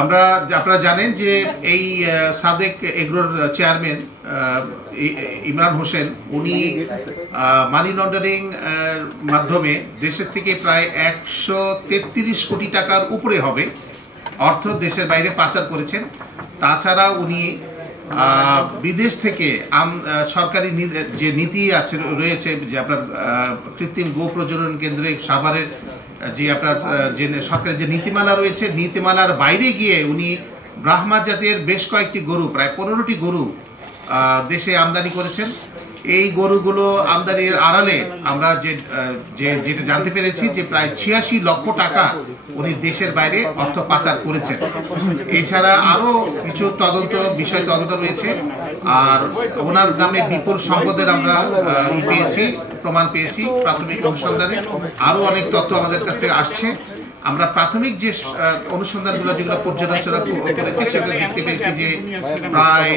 আমরা আপনারা জানেন যে এই সাদেক এগ্রোর চেয়ারম্যান ইমরান হোসেন উনি মানি লন্ডারিং মাধ্যমে দেশের থেকে প্রায় 133 কোটি টাকার উপরে হবে অর্থ দেশের বাইরে পাচার করেছেন। তাছাড়া উনি বিদেশ থেকে সরকারি যে নীতি আছে রয়েছে যে আপনার কৃত্রিম গো প্রজনন কেন্দ্রে সাভারের যে আপনার যে সরকারের যে নীতিমালা রয়েছে নীতিমালার বাইরে গিয়ে উনি ব্রাহ্মা জাতের বেশ কয়েকটি গরু প্রায় 15টি গরু দেশে আমদানি করেছেন। এই গরুগুলো আমদানির আড়ালে আমরা যেটা জানতে পেরেছি যে প্রায় 86 লক্ষ টাকা উনি দেশের বাইরে অর্থ পাচার করেছেন। এছাড়া আরো কিছু বিষয় তদন্ত রয়েছে। আর ওনার নামে বিপুল সম্পদের আমরা প্রমাণ পেয়েছি প্রাথমিক অনুসন্ধানে। আরো অনেক তথ্য আমাদের কাছে আসছে। আমরা প্রাথমিক যে অনুসন্ধানগুলো যেগুলো পর্যালোচনা করেছি সেগুলো দেখতে পেয়েছি যে প্রায়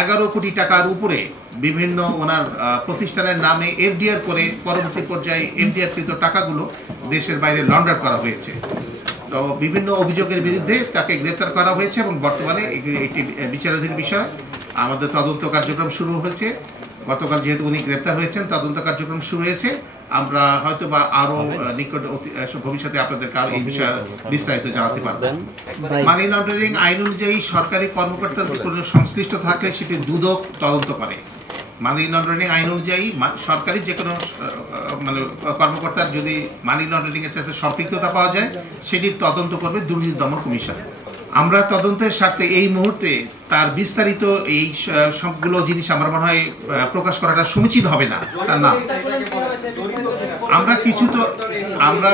11 কোটি টাকার উপরে বিভিন্ন ওনার প্রতিষ্ঠানের নামে এফডিআর করে পরবর্তী পর্যায়ে এফডিআর কৃত টাকাগুলো দেশের বাইরে লন্ডার করা হয়েছে। তো বিভিন্ন অভিযোগের বিরুদ্ধে তাকে গ্রেফতার করা হয়েছে এবং বর্তমানে একটি বিচারাধীন বিষয়। আমাদের তদন্ত কার্যক্রম শুরু হয়েছে। গতকাল যেহেতু উনি গ্রেফতার হয়েছেন তদন্ত কার্যক্রম শুরু হয়েছে। আমরা হয়তো বা আরো নিকট ভবিষ্যতে আপনাদেরকে আরো এই বিষয়ে বিস্তারিত জানাতে পারবো। মানি লন্ডারিং আইন অনুযায়ী সরকারি কর্মকর্তার কোনো সংশ্লিষ্ট থাকলে সেটি দুদক তদন্ত করে। মানি লন্ডারিং আইন অনুযায়ী সরকারি যে কোনো মানে কর্মকর্তার যদি মানি লন্ডারিং এর সাথে সম্পৃক্ততা পাওয়া যায় সেটি তদন্ত করবে দুর্নীতি দমন কমিশন। আমরা তদন্তের স্বার্থে এই মুহূর্তে তার বিস্তারিত এই সবগুলো জিনিস আমার মনে হয় প্রকাশ করাটা সমীচীন হবে না। তার নাম আমরা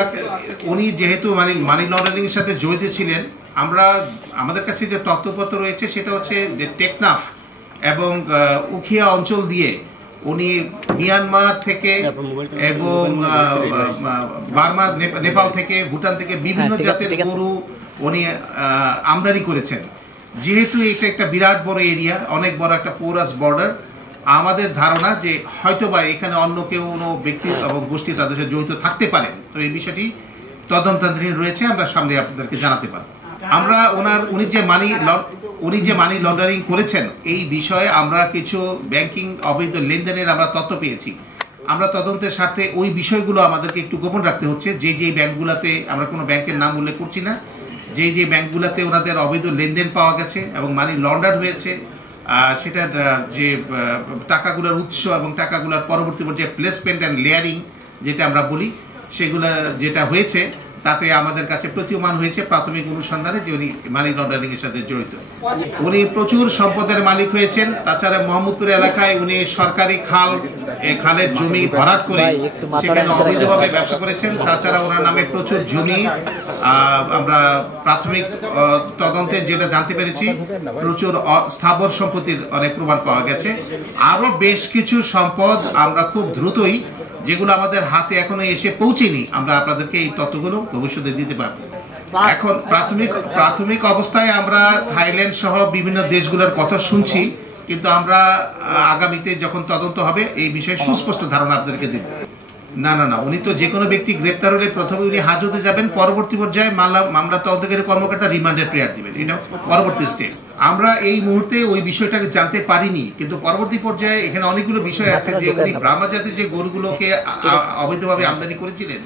উনি যেহেতু মানি লন্ডারিং এর সাথে জড়িত ছিলেন, আমাদের কাছে যে তথ্যপত্র রয়েছে সেটা হচ্ছে যে টেকনাফ এবং উখিয়া অঞ্চল দিয়ে উনি মিয়ানমার থেকে এবং বার্মা নেপাল থেকে ভুটান থেকে বিভিন্ন জাতের গরু উনি আমদানি করেছেন। যেহেতু এটা একটা বিরাট বড় এরিয়া, অনেক বড় একটা পোরাস বর্ডার, আমাদের ধারণা যে হয়তোবা এখানে অন্য কেউ কোনো ব্যক্তি এবং গোষ্ঠী তাদের সাথে জড়িত থাকতে পারে। তো এই বিষয়টি তদন্তাধীন রয়েছে, আমরা সামনে আপনাদেরকে জানাতে পারব। আমরা উনি যে মানি লন্ডারিং করেছেন এই বিষয়ে আমরা কিছু ব্যাংকিং অবৈধ লেনদেনের আমরা তথ্য পেয়েছি। আমরা তদন্তের স্বার্থে ওই বিষয়গুলো আমাদেরকে একটু গোপন রাখতে হচ্ছে। যে ব্যাংকগুলোতে, আমরা কোনো ব্যাংকের নাম উল্লেখ করছি না, যে ব্যাংকগুলোতে ওনাদের অবৈধ লেনদেন পাওয়া গেছে এবং মানি লন্ডার হয়েছে, সেটার যে টাকাগুলোর উৎস এবং টাকাগুলোর পরবর্তী পর্যায়ে প্লেসমেন্ট অ্যান্ড লেয়ারিং যেটা আমরা বলি, সেগুলো যেটা হয়েছে তাতে আমাদের কাছে প্রতীয়মান হয়েছে প্রাথমিক অনুসন্ধানে যে উনি মানি লন্ডারিং এর সাথে জড়িত। উনি প্রচুর সম্পদের মালিক হয়েছেন। তাছাড়া মোহাম্মদপুর এলাকায় উনি সরকারি খালের জমি ভরাট করে সেখানে অবৈধভাবে ব্যবসা করেছেন। তাছাড়া ওনার নামে প্রচুর জমি, আমরা প্রাথমিক তদন্তে যেটা জানতে পেরেছি প্রচুর স্থাবর সম্পত্তির অনেক প্রমাণ পাওয়া গেছে। আরো বেশ কিছু সম্পদ আমরা খুব দ্রুতই, যেগুলো আমাদের হাতে এখনো এসে পৌঁছেনি, আমরা আপনাদেরকে এই তথ্যগুলো ভবিষ্যতে দিতে পারবো। এখন প্রাথমিক অবস্থায় আমরা থাইল্যান্ড সহ বিভিন্ন দেশগুলোর কথা শুনছি, কিন্তু আমরা আগামীতে যখন তদন্ত হবে এই বিষয়ে সুস্পষ্ট ধারণা আপনাদেরকে দেব। না, উনি তো যে কোনো ব্যক্তি গ্রেপ্তার হলে প্রথমে উনি হাজতে যাবেন, পরবর্তী পর্যায়ে মামলা তদন্তকারী কর্মকর্তা রিমান্ডের প্রেয়ার দিবেন। এটা পরবর্তী স্টেপ। আমরা এই মুহূর্তে ওই বিষয়টাকে জানতে পারিনি, কিন্তু পরবর্তী পর্যায়ে এখানে অনেকগুলো বিষয় আছে যে উনি ব্রাহ্মা জাতির যে গরুগুলোকে অবৈধভাবে আমদানি করেছিলেন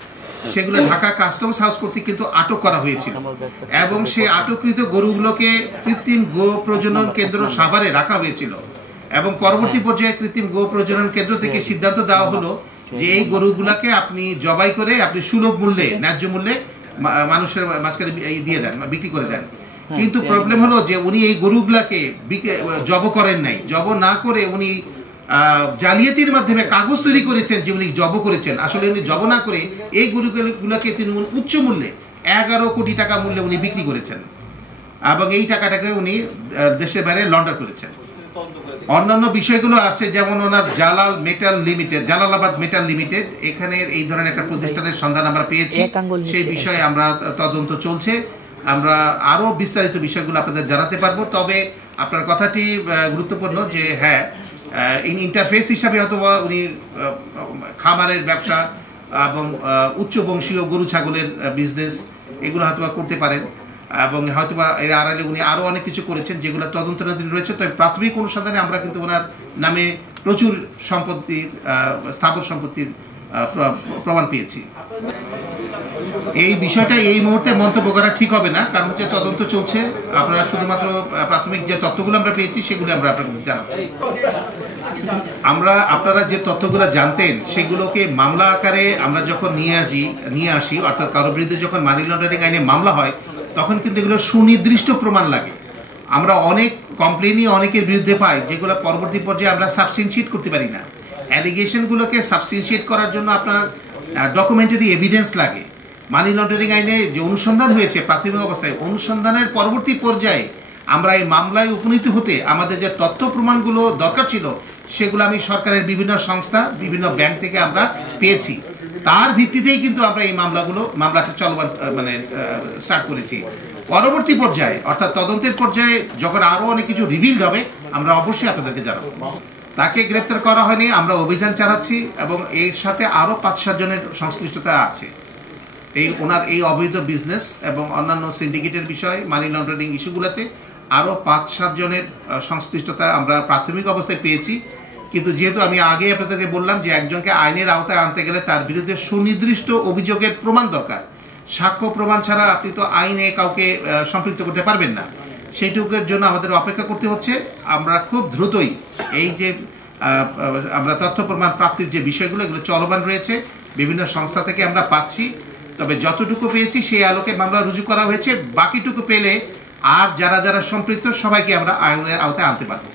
সেগুলো ঢাকা কাস্টমস হাউস কর্তৃক কিন্তু আটক করা হয়েছিল এবং সেই আটককৃত গরুগুলোকে কৃত্রিম গো প্রজনন কেন্দ্র সাভারে রাখা হয়েছিল এবং পরবর্তী পর্যায়ে কৃত্রিম গো প্রজনন কেন্দ্র থেকে সিদ্ধান্ত দেওয়া হলো যে এই গরুগুলাকে আপনি জবাই করে আপনি সুলভ মূল্যে, ন্যায্য মূল্যে মানুষের মাঝখানে দিয়ে দেন, বিক্রি করে দেন। কিন্তু প্রবলেম হলো যে উনি এই গরুগুলাকে জব করেন নাই। জব না করে উনি জালিয়াতির মাধ্যমে কাগজ তৈরি করেছেন যে উনি জব করেছেন। আসলে উনি জব না করে এই গরুগুলাকে তিনি উচ্চ মূল্যে 11 কোটি টাকা মূল্যে উনি বিক্রি করেছেন এবং এই টাকাটাকে উনি দেশের বাইরে লন্ডার করেছেন। অন্যান্য বিষয়গুলো আসছে, যেমন ওনার জালালাবাদ মেটাল লিমিটেড, এখানে এই ধরনের একটা প্রতিষ্ঠানের সন্ধান আমরা পেয়েছি। সেই বিষয়ে আমরা তদন্ত চলছে। আমরা আরো বিস্তারিত বিষয়গুলো আপনাদের জানাতে পারবো। তবে আপনার কথাটি গুরুত্বপূর্ণ যে হ্যাঁ, ইন্টারফেস হিসাবে হয়তো উনি খামারের ব্যবসা এবং উচ্চ বংশীয় গরু ছাগলের বিজনেস এগুলো হয়তো করতে পারেন। এবং হয়তোবা এর আড়ালে উনি আরো অনেক কিছু করেছেন যেগুলো তদন্তাধীন রয়েছে। তবে প্রাথমিক অনুসন্ধানে আমরা কিন্তু ওনার নামে প্রচুর সম্পত্তির স্থাবর সম্পত্তির প্রমাণ পেয়েছি। এই বিষয়টা এই মুহূর্তে মন্তব্য করা ঠিক হবে না, কারণ হচ্ছে তদন্ত চলছে। আপনারা শুধুমাত্র প্রাথমিক যে তথ্যগুলো আমরা পেয়েছি সেগুলো আমরা আপনাদের জানাচ্ছি। আপনারা যে তথ্যগুলো জানতেন সেগুলোকে মামলা আকারে আমরা যখন নিয়ে আসি, অর্থাৎ কারো বিরুদ্ধে যখন মানি লন্ডারিং আইনে মামলা হয় তখন কিন্তু এগুলো সুনির্দিষ্ট প্রমাণ লাগে। আমরা অনেক কমপ্লেনই অনেকের বিরুদ্ধে পাই যেগুলো পরবর্তী পর্যায়ে আমরা সাবস্টেনশিয়েট করতে পারি না। অ্যালিগেশনগুলোকে সাবস্টেনশিয়েট করার জন্য আপনার ডকুমেন্টারি এভিডেন্স লাগে। মানি লন্ডারিং আইনে যে অনুসন্ধান হয়েছে প্রাথমিক অবস্থায়, অনুসন্ধানের পরবর্তী পর্যায়ে আমরা এই মামলায় উপনীত হতে আমাদের যে তথ্য প্রমাণগুলো দরকার ছিল সেগুলো আমি সরকারের বিভিন্ন সংস্থা, বিভিন্ন ব্যাংক থেকে আমরা পেয়েছি। তার ভিত্তিতেই কিন্তু আমরা এই মামলাটা চলমান স্টার্ট করেছি। পরবর্তী পর্যায়ে অর্থাৎ তদন্তের পর্যায়ে যখন আরো অনেক কিছু রিভিলড হবে আমরা অবশ্যই আপনাদেরকে জানাবো। তাকে গ্রেপ্তার করা হয়নি, আমরা অভিযান চালাচ্ছি এবং এর সাথে আরো 5-7 জনের সংশ্লিষ্টতা আছে। ওনার এই অবৈধ বিজনেস এবং অন্যান্য সিন্ডিকেটের বিষয়, মানি লন্ডারিং ইস্যুগুলোতে আরো 5-7 জনের সংশ্লিষ্টতা আমরা প্রাথমিক অবস্থায় পেয়েছি। কিন্তু যেহেতু আমি আগে আপনাদেরকে বললাম যে একজনকে আইনের আওতায় আনতে গেলে তার বিরুদ্ধে সুনির্দিষ্ট অভিযোগের প্রমাণ দরকার। সাক্ষ্য প্রমাণ ছাড়া আপনি তো আইনে কাউকে সম্পৃক্ত করতে পারবেন না। সেইটুকুর জন্য আমাদের অপেক্ষা করতে হচ্ছে। আমরা খুব দ্রুতই এই যে আমরা তথ্য প্রমাণ প্রাপ্তির যে বিষয়গুলো এগুলো চলমান রয়েছে, বিভিন্ন সংস্থা থেকে আমরা পাচ্ছি। তবে যতটুকু পেয়েছি সেই আলোকে মামলা রুজু করা হয়েছে। বাকিটুকু পেলে আর যারা যারা সম্পৃক্ত সবাইকে আমরা আইনের আওতায় আনতে পারবো।